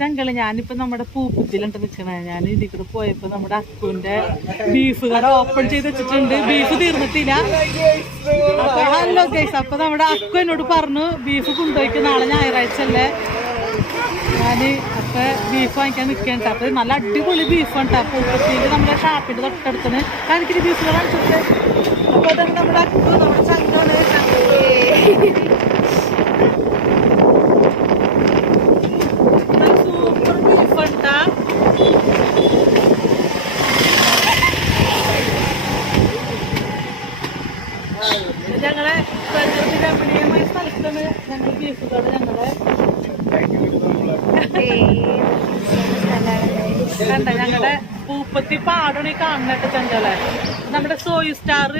ചങ്കള് ഞാനിപ്പോ നമ്മുടെ പൂപ്പത്തിലുണ്ട് നിൽക്കണേ. ഞാൻ ഇതിൽ കൂടെ പോയപ്പോ നമ്മുടെ അക്കുവിന്റെ ബീഫ് കട ഓപ്പൺ ചെയ്ത് വെച്ചിട്ടുണ്ട്. ബീഫ് തീർന്നിട്ടില്ല. അപ്പൊ ഹലോ ഗൈസ്, അപ്പൊ നമ്മുടെ അക്കു എന്നോട് പറഞ്ഞു ബീഫ് കൊണ്ടുപോയിക്ക് നാളെ ഞായറാഴ്ച അല്ലേ. ഞാന് അപ്പൊ ബീഫ് വാങ്ങിക്കാൻ നിൽക്കണ്ട. അപ്പൊ നല്ല അടിപൊളി ബീഫാണ് കേട്ടോ. പൂപ്പത്തിയിൽ നമ്മുടെ ഷാപ്പിന്റെ തൊട്ടടുത്തിന് കാണിക്കുന്ന ബീഫ് കട കാണിച്ചിട്ട്. അപ്പൊ അതാണ് നമ്മുടെ അക്കു, നമ്മുടെ ചങ്കാണ്. സൂപ്പർ ബീഫാണ്. ഞങ്ങളെ രമണീയമായ സ്ഥലത്താണ് ഞങ്ങൾ ബീഫ് കട. കണ്ട ഞങ്ങളുടെ പൂപ്പത്തി പാടാണ് ഈ കാണുന്നിട്ട് ചങ്കളെ. നമ്മുടെ സോയി സ്റ്റാർ